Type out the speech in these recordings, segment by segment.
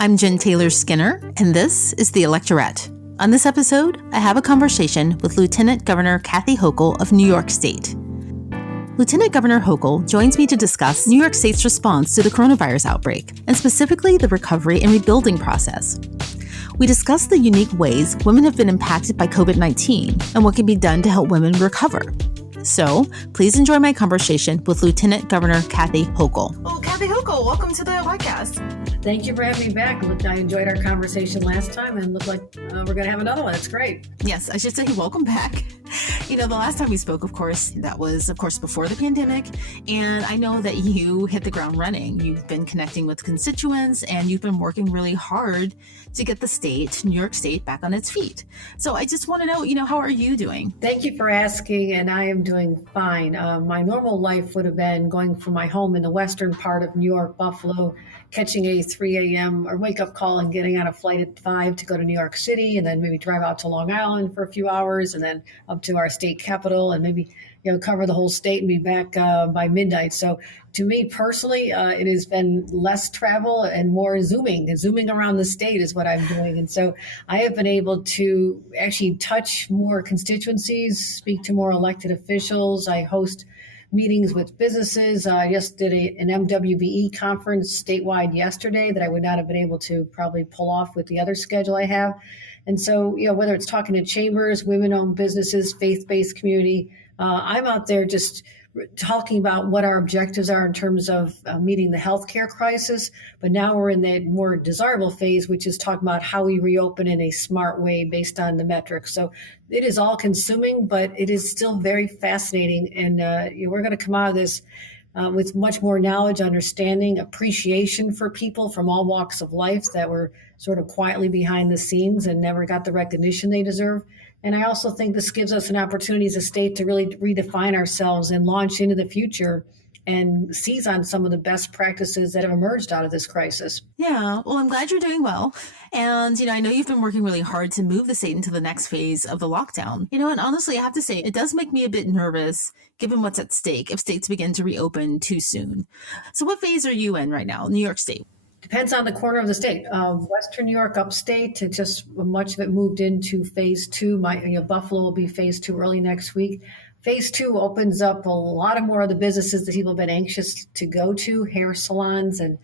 I'm Jen Taylor Skinner, and this is the Electorette. On this episode, I have a conversation with Lieutenant Governor Kathy Hochul of New York State. Lieutenant Governor Hochul joins me to discuss New York State's response to the coronavirus outbreak, and specifically the recovery and rebuilding process. We discuss the unique ways women have been impacted by COVID-19 and what can be done to help women recover. So, please enjoy my conversation with Lieutenant Governor Kathy Hochul. Well, Kathy Hochul, welcome to the podcast. Thank you for having me back. Look, I enjoyed our conversation last time and look like we're going to have another one. It's great. Yes, I should say welcome back. You know, the last time we spoke, of course, that was, before the pandemic. And I know that you hit the ground running. You've been connecting with constituents and you've been working really hard to get the state, New York State, back on its feet. So I just want to know, how are you doing? Thank you for asking. And I am doing fine. My normal life would have been going from my home in the western part of New York, Buffalo, catching a 3 a.m. or wake-up call and getting on a flight at 5 to go to New York City, and then maybe drive out to Long Island for a few hours, and then up to our state capital, and maybe cover the whole state and be back by midnight. So to me personally, it has been less travel and more zooming. Zooming around the state is what I'm doing. And so I have been able to actually touch more constituencies, speak to more elected officials. I host meetings with businesses. I just did an MWBE conference statewide yesterday that I would not have been able to probably pull off with the other schedule I have. And so, whether it's talking to chambers, women-owned businesses, faith-based community, I'm out there just talking about what our objectives are in terms of meeting the healthcare crisis. But now we're in the more desirable phase, which is talking about how we reopen in a smart way based on the metrics. So it is all consuming, but it is still very fascinating. And we're going to come out of this with much more knowledge, understanding, appreciation for people from all walks of life that were sort of quietly behind the scenes and never got the recognition they deserve. And I also think this gives us an opportunity as a state to really redefine ourselves and launch into the future and seize on some of the best practices that have emerged out of this crisis. Yeah, well, I'm glad you're doing well. And, I know you've been working really hard to move the state into the next phase of the lockdown. And honestly, I have to say, it does make me a bit nervous given what's at stake if states begin to reopen too soon. So what phase are you in right now, New York State? Depends on the corner of the state. Western New York, upstate, to just much of it moved into phase 2. Buffalo will be phase 2 early next week. Phase 2 opens up a lot of more of the businesses that people have been anxious to go to, hair salons and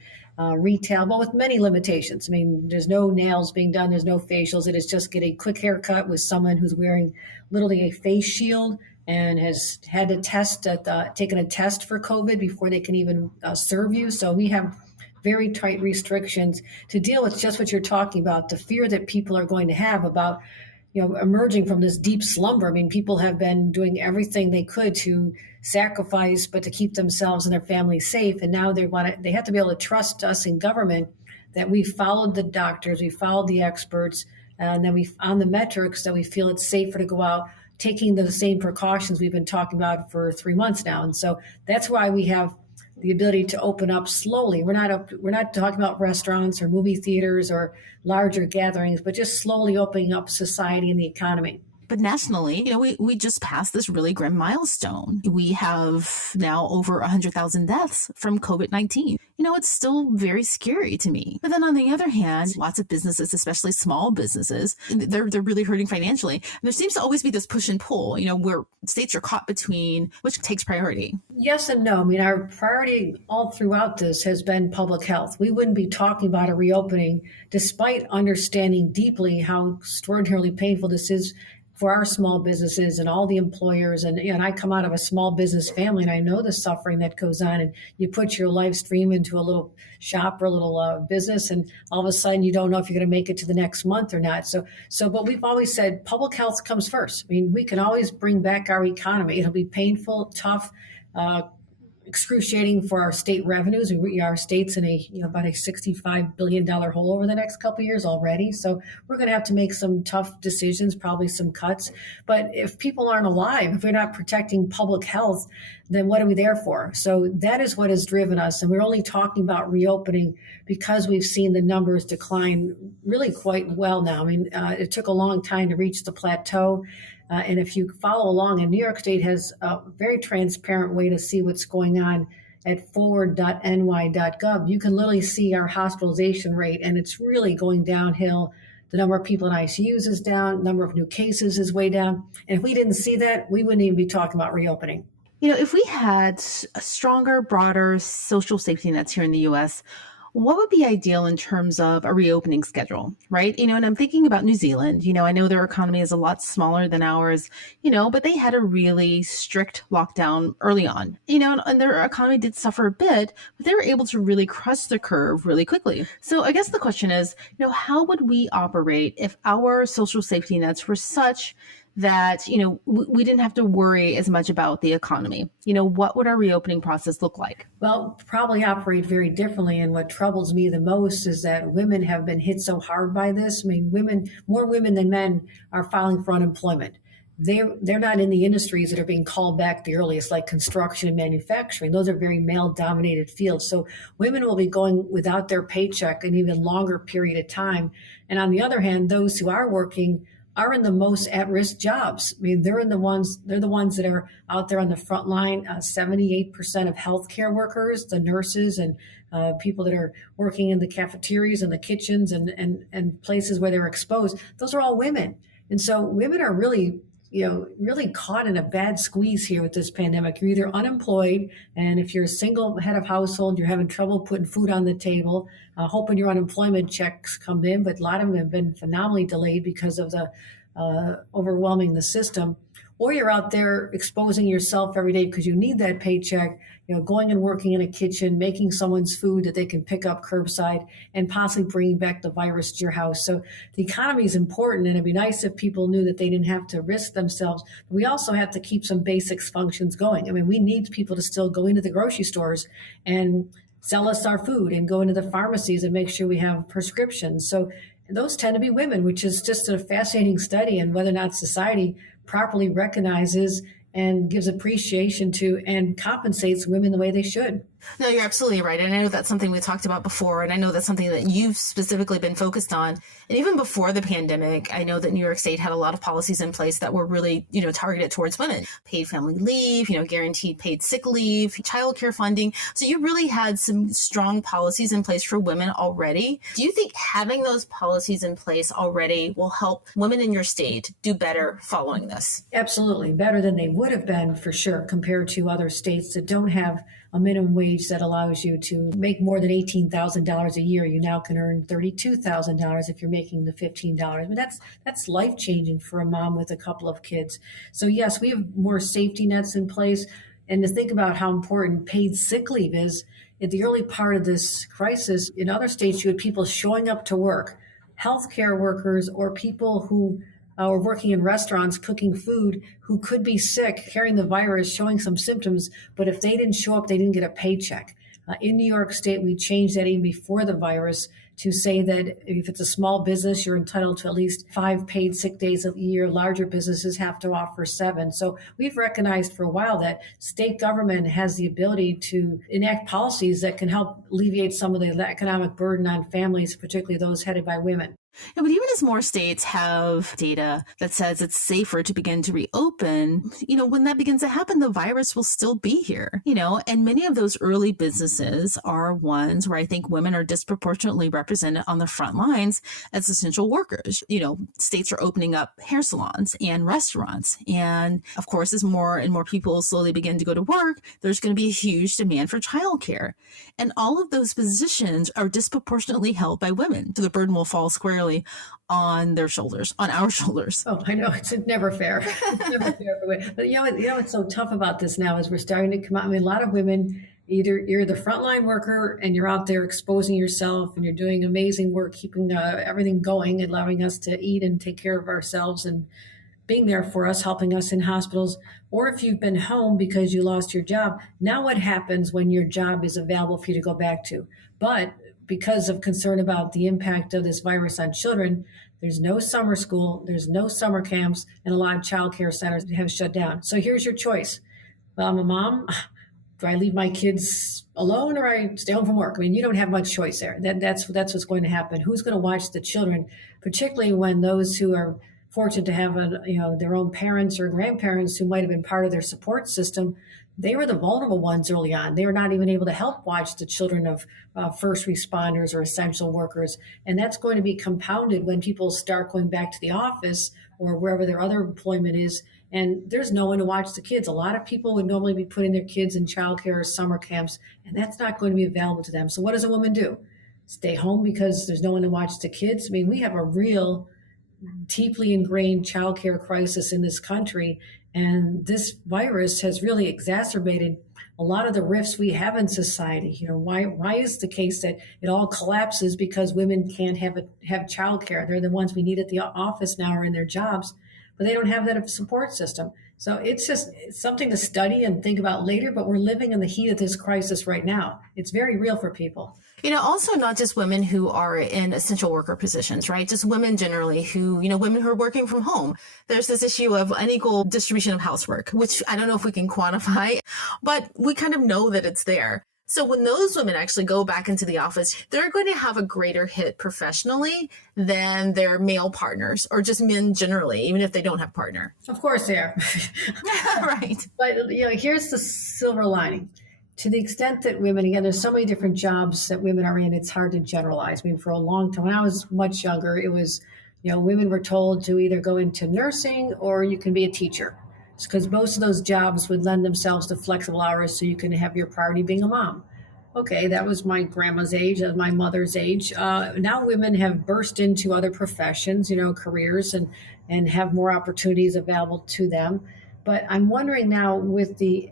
retail, but with many limitations. I mean, there's no nails being done. There's no facials. It is just get a quick haircut with someone who's wearing literally a face shield and has had to taken a test for COVID before they can even serve you. So we have very tight restrictions to deal with just what you're talking about, the fear that people are going to have about, emerging from this deep slumber. I mean, people have been doing everything they could to sacrifice, but to keep themselves and their families safe. And now they have to be able to trust us in government that we followed the doctors, we followed the experts, and then on the metrics that we feel it's safer to go out, taking the same precautions we've been talking about for 3 months now. And so that's why we have the ability to open up slowly. We're not talking about restaurants or movie theaters or larger gatherings, but just slowly opening up society and the economy. But nationally, we just passed this really grim milestone. We have now over 100,000 deaths from COVID-19. It's still very scary to me. But then on the other hand, lots of businesses, especially small businesses, they're really hurting financially. And there seems to always be this push and pull, where states are caught between which takes priority. Yes and no. I mean, our priority all throughout this has been public health. We wouldn't be talking about a reopening despite understanding deeply how extraordinarily painful this is for our small businesses and all the employers. And I come out of a small business family and I know the suffering that goes on, and you put your live stream into a little shop or a little business, and all of a sudden you don't know if you're going to make it to the next month or not. But we've always said public health comes first. I mean, we can always bring back our economy. It'll be painful, tough, excruciating for our state revenues. Our state's in about a $65 billion hole over the next couple of years already. So we're going to have to make some tough decisions, probably some cuts. But if people aren't alive, if we're not protecting public health, then what are we there for? So that is what has driven us. And we're only talking about reopening because we've seen the numbers decline really quite well now. I mean, it took a long time to reach the plateau. And if you follow along, and New York State has a very transparent way to see what's going on at forward.ny.gov, you can literally see our hospitalization rate, and it's really going downhill. The number of people in ICUs is down, number of new cases is way down. And if we didn't see that, we wouldn't even be talking about reopening. If we had a stronger, broader social safety nets here in the US, what would be ideal in terms of a reopening schedule, right? And I'm thinking about New Zealand. I know their economy is a lot smaller than ours, but they had a really strict lockdown early on, and their economy did suffer a bit, but they were able to really crest the curve really quickly. So I guess the question is, how would we operate if our social safety nets were such that, we didn't have to worry as much about the economy? What would our reopening process look like? Well, probably operate very differently. And what troubles me the most is that women have been hit so hard by this. I mean, more women than men are filing for unemployment. They're not in the industries that are being called back the earliest, like construction and manufacturing. Those are very male-dominated fields. So women will be going without their paycheck an even longer period of time. And on the other hand, those who are working are in the most at-risk jobs. I mean, they're the ones that are out there on the front line. 78% of healthcare workers, the nurses and people that are working in the cafeterias and the kitchens and places where they're exposed, those are all women. And so women are really caught in a bad squeeze here with this pandemic. You're either unemployed, and if you're a single head of household, you're having trouble putting food on the table, hoping your unemployment checks come in, but a lot of them have been phenomenally delayed because of the overwhelming the system. Or you're out there exposing yourself every day because you need that paycheck, going and working in a kitchen, making someone's food that they can pick up curbside and possibly bringing back the virus to your house. So the economy is important, and it'd be nice if people knew that they didn't have to risk themselves. But we also have to keep some basic functions going. I mean, we need people to still go into the grocery stores and sell us our food and go into the pharmacies and make sure we have prescriptions. So those tend to be women, which is just a fascinating study on whether or not society properly recognizes and gives appreciation to and compensates women the way they should. No, you're absolutely right. And I know that's something we talked about before. And I know that's something that you've specifically been focused on. And even before the pandemic, I know that New York State had a lot of policies in place that were really, targeted towards women. Paid family leave, guaranteed paid sick leave, childcare funding. So you really had some strong policies in place for women already. Do you think having those policies in place already will help women in your state do better following this? Absolutely. Better than they would have been, for sure, compared to other states that don't have a minimum wage that allows you to make more than $18,000 a year. You now can earn $32,000 if you're making the $15. I mean, that's life-changing for a mom with a couple of kids. So yes, we have more safety nets in place. And to think about how important paid sick leave is, at the early part of this crisis, in other states, you had people showing up to work, healthcare workers or people who or working in restaurants, cooking food, who could be sick, carrying the virus, showing some symptoms, but if they didn't show up, they didn't get a paycheck. In New York State, we changed that even before the virus to say that if it's a small business, you're entitled to at least 5 paid sick days a year. Larger businesses have to offer 7. So we've recognized for a while that state government has the ability to enact policies that can help alleviate some of the economic burden on families, particularly those headed by women. Yeah, but even as more states have data that says it's safer to begin to reopen, when that begins to happen, the virus will still be here, and many of those early businesses are ones where I think women are disproportionately represented on the front lines as essential workers. States are opening up hair salons and restaurants. And of course, as more and more people slowly begin to go to work, there's going to be a huge demand for childcare. And all of those positions are disproportionately held by women. So the burden will fall squarely on their shoulders, on our shoulders. Oh, I know. It's never fair. It's never fair. But what's so tough about this now is we're starting to come out. I mean, a lot of women, either you're the frontline worker and you're out there exposing yourself and you're doing amazing work, keeping everything going, allowing us to eat and take care of ourselves and being there for us, helping us in hospitals. Or if you've been home because you lost your job, now what happens when your job is available for you to go back to? But because of concern about the impact of this virus on children, there's no summer school, there's no summer camps, and a lot of childcare centers have shut down. So here's your choice. Well, I'm a mom. Do I leave my kids alone or I stay home from work? I mean, you don't have much choice there. That's what's going to happen. Who's going to watch the children, particularly when those who are fortunate to have their own parents or grandparents who might have been part of their support system, they were the vulnerable ones early on. They were not even able to help watch the children of first responders or essential workers. And that's going to be compounded when people start going back to the office or wherever their other employment is. And there's no one to watch the kids. A lot of people would normally be putting their kids in childcare or summer camps, and that's not going to be available to them. So what does a woman do? Stay home because there's no one to watch the kids? I mean, we have a real deeply ingrained childcare crisis in this country. And this virus has really exacerbated a lot of the rifts we have in society. Why is the case that it all collapses because women can't have childcare? They're the ones we need at the office now or in their jobs, but they don't have that support system. So it's something to study and think about later, but we're living in the heat of this crisis right now. It's very real for people. Also not just women who are in essential worker positions, right? Just women generally who, women who are working from home. There's this issue of unequal distribution of housework, which I don't know if we can quantify, but we kind of know that it's there. So when those women actually go back into the office, they're going to have a greater hit professionally than their male partners or just men generally, even if they don't have a partner. Of course they are. Right. But, here's the silver lining. To the extent that women, again, there's so many different jobs that women are in, it's hard to generalize. I mean, for a long time, when I was much younger, it was, women were told to either go into nursing or you can be a teacher. Because most of those jobs would lend themselves to flexible hours so you can have your priority being a mom. Okay, that was my grandma's age, that was my mother's age. Now women have burst into other professions, careers, and have more opportunities available to them. But I'm wondering now with the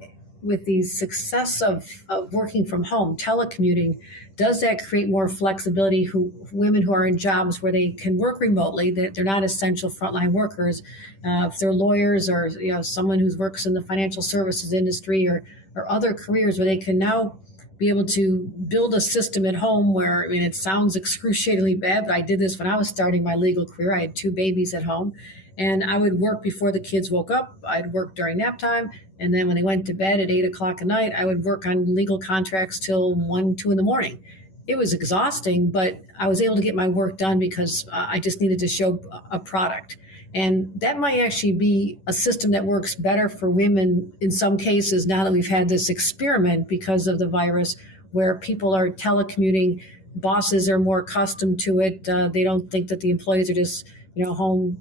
success of working from home, telecommuting, does that create more flexibility? Women who are in jobs where they can work remotely, they're not essential frontline workers. If they're lawyers or someone who works in the financial services industry or other careers where they can now be able to build a system at home where, it sounds excruciatingly bad, but I did this when I was starting my legal career. I had 2 babies at home. And I would work before the kids woke up. I'd work during nap time. And then when they went to bed at 8 o'clock at night, I would work on legal contracts till 1, 2 in the morning. It was exhausting, but I was able to get my work done because I just needed to show a product. And that might actually be a system that works better for women in some cases now that we've had this experiment because of the virus where people are telecommuting. Bosses are more accustomed to it. They don't think that the employees are just, home,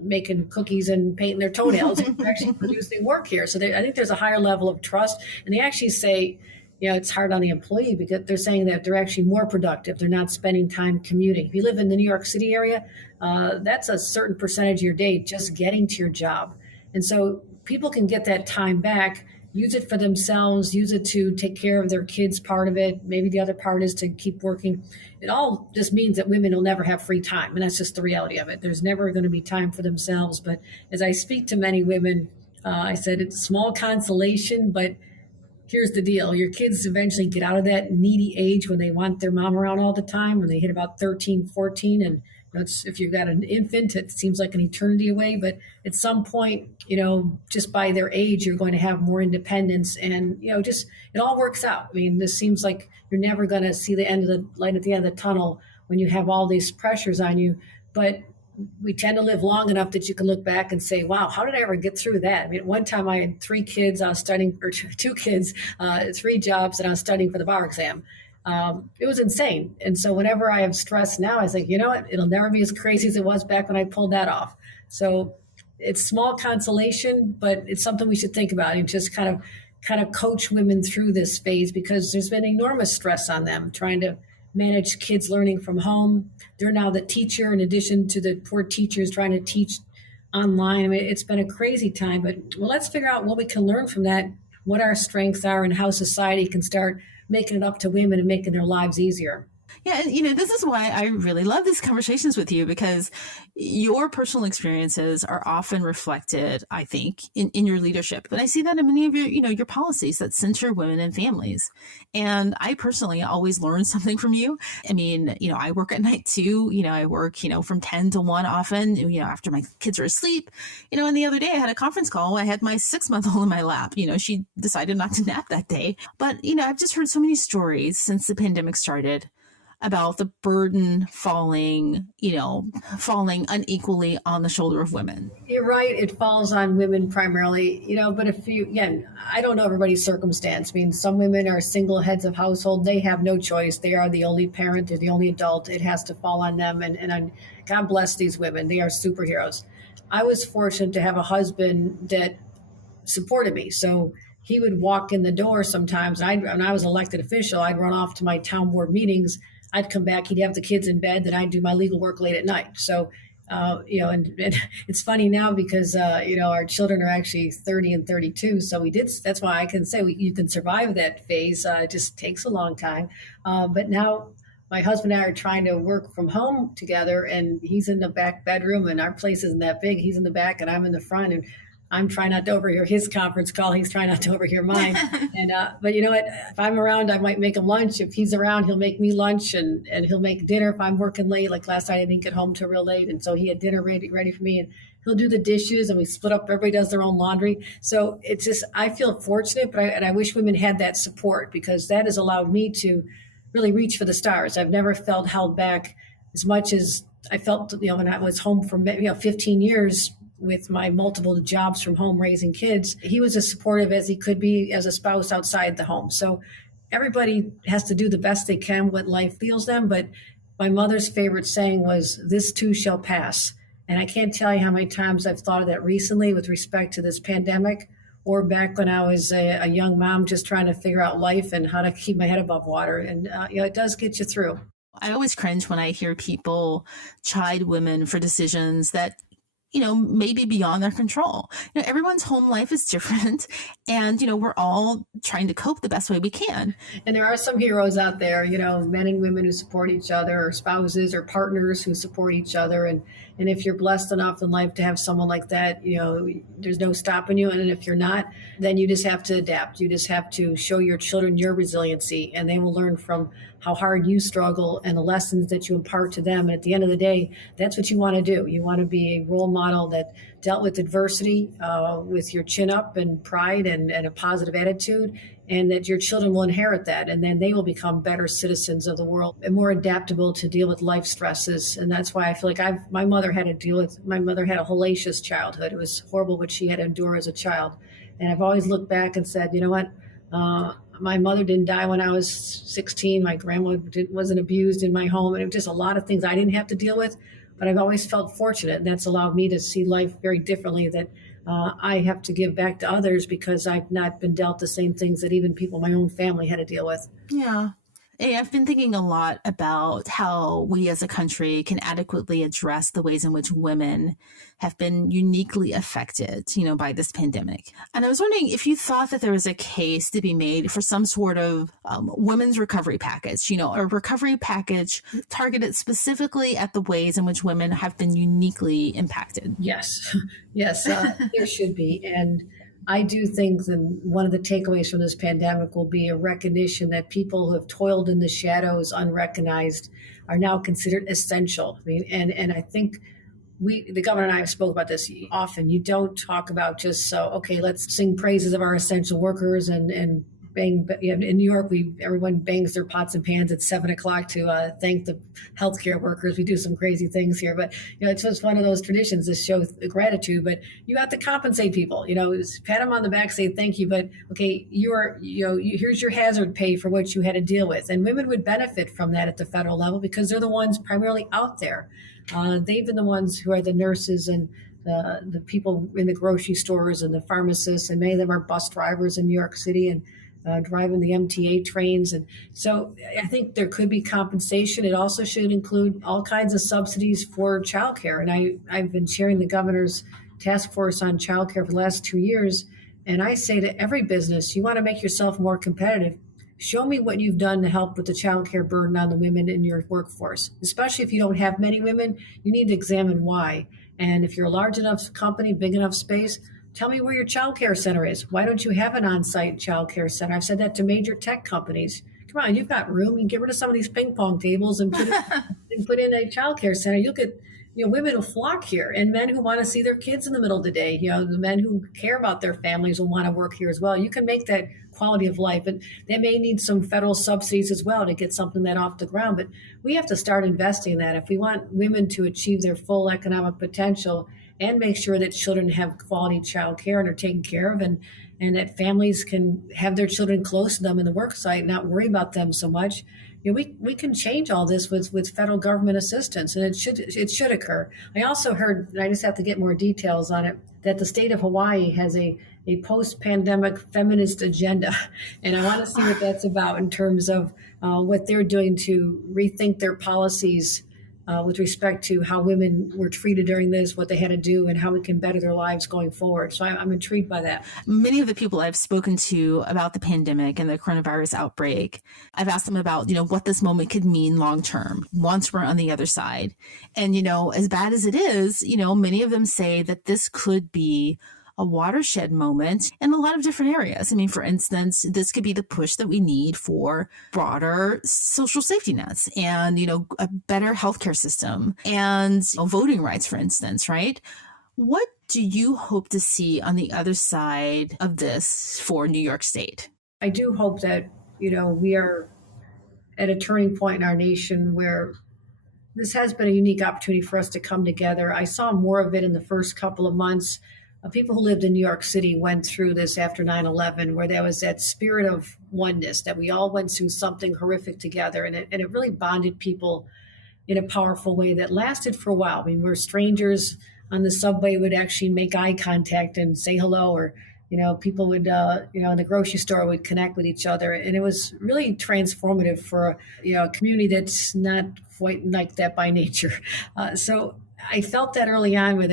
making cookies and painting their toenails. They're actually producing work here. So I think there's a higher level of trust. And they actually say, it's hard on the employee because they're saying that they're actually more productive. They're not spending time commuting. If you live in the New York City area, that's a certain percentage of your day just getting to your job. And so people can get that time back, use it for themselves, use it to take care of their kids, part of it. Maybe the other part is to keep working. It all just means that women will never have free time. And that's just the reality of it. There's never going to be time for themselves. But as I speak to many women, I said it's small consolation, but here's the deal. Your kids eventually get out of that needy age when they want their mom around all the time, when they hit about 13, 14. And if you've got an infant, it seems like an eternity away. But at some point, just by their age, you're going to have more independence. And, just it all works out. I mean, this seems like you're never going to see the end of the light at the end of the tunnel when you have all these pressures on you. But we tend to live long enough that you can look back and say, wow, how did I ever get through that? I mean, at one time I had 3 kids, I was studying, or 2 kids, 3 jobs, and I was studying for the bar exam. It was insane. And so whenever I have stress now, I think, you know what, it'll never be as crazy as it was back when I pulled that off. So it's small consolation, but it's something we should think about and just kind of coach women through this phase because there's been enormous stress on them trying to manage kids learning from home. They're now the teacher in addition to the poor teachers trying to teach online. I mean, it's been a crazy time, but let's figure out what we can learn from that, what our strengths are and how society can start making it up to women and making their lives easier. Yeah, and this is why I really love these conversations with you because your personal experiences are often reflected, I think, in your leadership. But I see that in many of your policies that center women and families. And I personally always learn something from you. I mean, I work at night too. I work, from 10 to 1 often, after my kids are asleep. And the other day I had a conference call. I had my 6-month-old in my lap. She decided not to nap that day. But, I've just heard so many stories since the pandemic started about the burden falling unequally on the shoulder of women. You're right. It falls on women primarily, but again, I don't know everybody's circumstance. I mean, some women are single heads of household. They have no choice. They are the only parent. They're the only adult. It has to fall on them. And God bless these women. They are superheroes. I was fortunate to have a husband that supported me. So he would walk in the door sometimes. When I was elected official, I'd run off to my town board meetings. I'd come back. He'd have the kids in bed. Then I'd do my legal work late at night. So, and it's funny now because, our children are actually 30 and 32. So that's why I can say you can survive that phase. It just takes a long time. But now my husband and I are trying to work from home together, and he's in the back bedroom, and our place isn't that big. He's in the back and I'm in the front, and I'm trying not to overhear his conference call. He's trying not to overhear mine. But you know what? If I'm around, I might make him lunch. If he's around, he'll make me lunch, and he'll make dinner if I'm working late. Like last night, I didn't get home till real late, and so he had dinner ready for me. And he'll do the dishes, and we split up. Everybody does their own laundry. So it's just I feel fortunate, but I wish women had that support, because that has allowed me to really reach for the stars. I've never felt held back as much as I felt, when I was home for 15 years. With my multiple jobs from home raising kids, he was as supportive as he could be as a spouse outside the home. So everybody has to do the best they can what life deals them. But my mother's favorite saying was, "This too shall pass." And I can't tell you how many times I've thought of that recently with respect to this pandemic, or back when I was a young mom just trying to figure out life and how to keep my head above water. And, it does get you through. I always cringe when I hear people chide women for decisions that maybe beyond their control. Everyone's home life is different, and, we're all trying to cope the best way we can. And there are some heroes out there, men and women who support each other, or spouses or partners who support each other. And if you're blessed enough in life to have someone like that, there's no stopping you. And if you're not, then you just have to adapt. You just have to show your children your resiliency, and they will learn from how hard you struggle and the lessons that you impart to them. And at the end of the day, that's what you want to do. You want to be a role model that dealt with adversity with your chin up and pride and a positive attitude, and that your children will inherit that. And then they will become better citizens of the world and more adaptable to deal with life stresses. And that's why I feel like my mother had a hellacious childhood. It was horrible what she had to endure as a child. And I've always looked back and said, you know what? My mother didn't die when I was 16. My grandma wasn't abused in my home. And it was just a lot of things I didn't have to deal with. But I've always felt fortunate, and that's allowed me to see life very differently, that I have to give back to others because I've not been dealt the same things that even people in my own family had to deal with. Yeah. Hey, I've been thinking a lot about how we as a country can adequately address the ways in which women have been uniquely affected, by this pandemic. And I was wondering if you thought that there was a case to be made for some sort of women's recovery package, a recovery package targeted specifically at the ways in which women have been uniquely impacted. Yes, there should be. And I do think that one of the takeaways from this pandemic will be a recognition that people who have toiled in the shadows unrecognized are now considered essential. I mean, and I think the governor and I have spoke about this often. You don't talk about just let's sing praises of our essential workers and bang. In New York, everyone bangs their pots and pans at 7:00 to thank the healthcare workers. We do some crazy things here, but it's just one of those traditions to show gratitude. But you have to compensate people. Pat them on the back, say thank you. But okay, here's your hazard pay for what you had to deal with, and women would benefit from that at the federal level because they're the ones primarily out there. They've been the ones who are the nurses and the people in the grocery stores and the pharmacists, and many of them are bus drivers in New York City and driving the MTA trains. And so I think there could be compensation. It also should include all kinds of subsidies for childcare. And I've been chairing the governor's task force on childcare for the last 2 years. And I say to every business, you want to make yourself more competitive, show me what you've done to help with the childcare burden on the women in your workforce. Especially if you don't have many women, you need to examine why. And if you're a large enough company, big enough space, tell me where your child care center is. Why don't you have an on-site child care center? I've said that to major tech companies. Come on, you've got room. You can get rid of some of these ping pong tables and put in a child care center. You'll get women will flock here, and men who want to see their kids in the middle of the day. The men who care about their families will want to work here as well. You can make that quality of life, and they may need some federal subsidies as well to get something that off the ground. But we have to start investing in that if we want women to achieve their full economic potential and make sure that children have quality child care and are taken care of, and that families can have their children close to them in the work site, not worry about them so much. We can change all this with federal government assistance, and it should occur. I also heard, and I just have to get more details on it, that the state of Hawaii has a post-pandemic feminist agenda, and I want to see what that's about in terms of what they're doing to rethink their policies with respect to how women were treated during this, what they had to do, and how we can better their lives going forward. So I'm intrigued by that. Many of the people I've spoken to about the pandemic and the coronavirus outbreak, I've asked them about, what this moment could mean long term once we're on the other side. And, as bad as it is, many of them say that this could be a watershed moment in a lot of different areas. I mean, for instance, this could be the push that we need for broader social safety nets and, a better healthcare system and voting rights, for instance, right? What do you hope to see on the other side of this for New York State? I do hope that, we are at a turning point in our nation where this has been a unique opportunity for us to come together. I saw more of it in the first couple of months. People who lived in New York City went through this after 9/11, where there was that spirit of oneness, that we all went through something horrific together. And it really bonded people in a powerful way that lasted for a while. I mean, where strangers on the subway would actually make eye contact and say hello, or, people would, in the grocery store would connect with each other. And it was really transformative for, a community that's not quite like that by nature. So I felt that early on where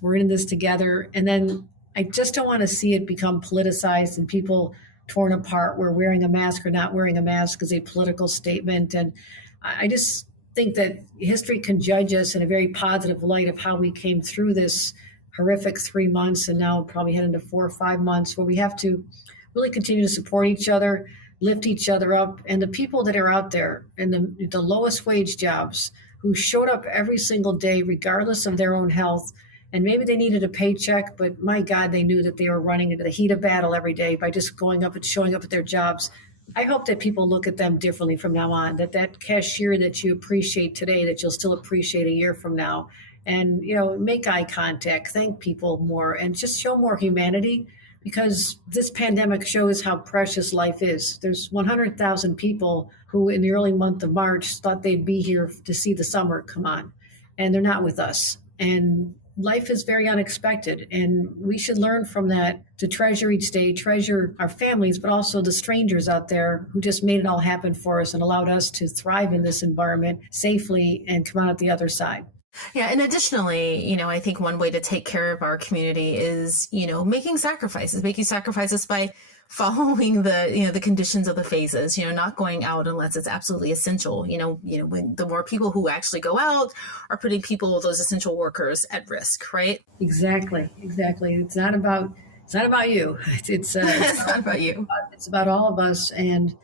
we're in this together. And then I just don't want to see it become politicized and people torn apart where wearing a mask or not wearing a mask is a political statement. And I just think that history can judge us in a very positive light of how we came through this horrific 3 months, and now probably head into 4 or 5 months where we have to really continue to support each other, lift each other up. And the people that are out there in the lowest wage jobs, who showed up every single day, regardless of their own health. And maybe they needed a paycheck, but my God, they knew that they were running into the heat of battle every day by just going up and showing up at their jobs. I hope that people look at them differently from now on, that cashier that you appreciate today, that you'll still appreciate a year from now. And, make eye contact, thank people more, and just show more humanity, because this pandemic shows how precious life is. There's 100,000 people who in the early month of March thought they'd be here to see the summer come on, and they're not with us. And life is very unexpected, and we should learn from that to treasure each day, treasure our families, but also the strangers out there who just made it all happen for us and allowed us to thrive in this environment safely and come out at the other side. Yeah. And additionally, I think one way to take care of our community is, making sacrifices by following the conditions of the phases, not going out unless it's absolutely essential. When the more people who actually go out are putting those essential workers at risk, right? Exactly. It's not about you. It's not about you. It's about all of us and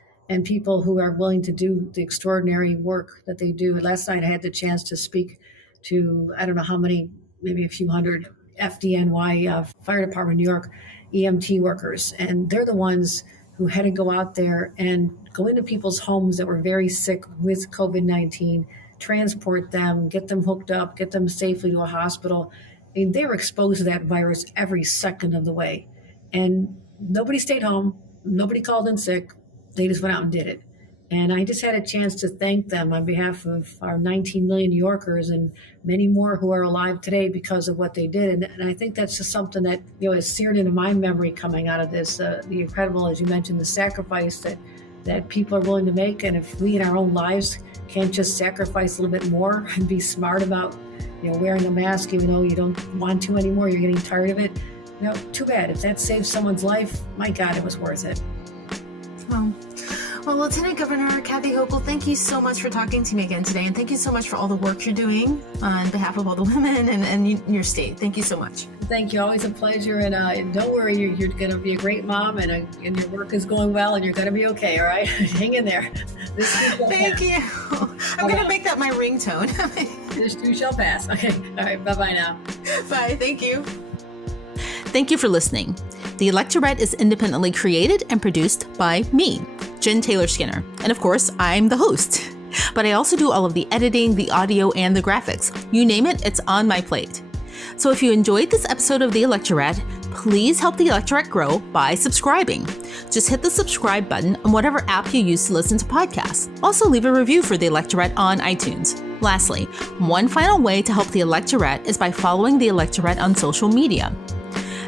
people who are willing to do the extraordinary work that they do. Last night I had the chance to speak to, I don't know how many, maybe a few hundred FDNY, Fire Department New York, EMT workers. And they're the ones who had to go out there and go into people's homes that were very sick with COVID-19, transport them, get them hooked up, get them safely to a hospital. I mean, they were exposed to that virus every second of the way. And nobody stayed home. Nobody called in sick. They just went out and did it. And I just had a chance to thank them on behalf of our 19 million New Yorkers and many more who are alive today because of what they did. And I think that's just something that, is seared into my memory coming out of this, the incredible, as you mentioned, the sacrifice that people are willing to make. And if we in our own lives can't just sacrifice a little bit more and be smart about, wearing a mask, even though you don't want to anymore, you're getting tired of it, too bad. If that saves someone's life, my God, it was worth it. Well, Lieutenant Governor Kathy Hochul, thank you so much for talking to me again today. And thank you so much for all the work you're doing on behalf of all the women and your state. Thank you so much. Thank you. Always a pleasure. And don't worry, you're going to be a great mom and your work is going well and you're going to be okay. All right. Hang in there. This too shall Thank pass. you. I'm going to make that my ringtone. This too shall pass. Okay. All right. Bye-bye now. Bye. Thank you. Thank you for listening. The Electorette is independently created and produced by me, Jen Taylor Skinner. And of course, I'm the host. But I also do all of the editing, the audio, and the graphics. You name it, it's on my plate. So if you enjoyed this episode of The Electorette, please help The Electorette grow by subscribing. Just hit the subscribe button on whatever app you use to listen to podcasts. Also leave a review for The Electorette on iTunes. Lastly, one final way to help The Electorette is by following The Electorette on social media.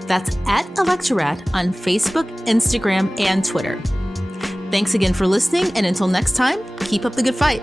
That's at Electorette on Facebook, Instagram, and Twitter. Thanks again for listening, and until next time, keep up the good fight.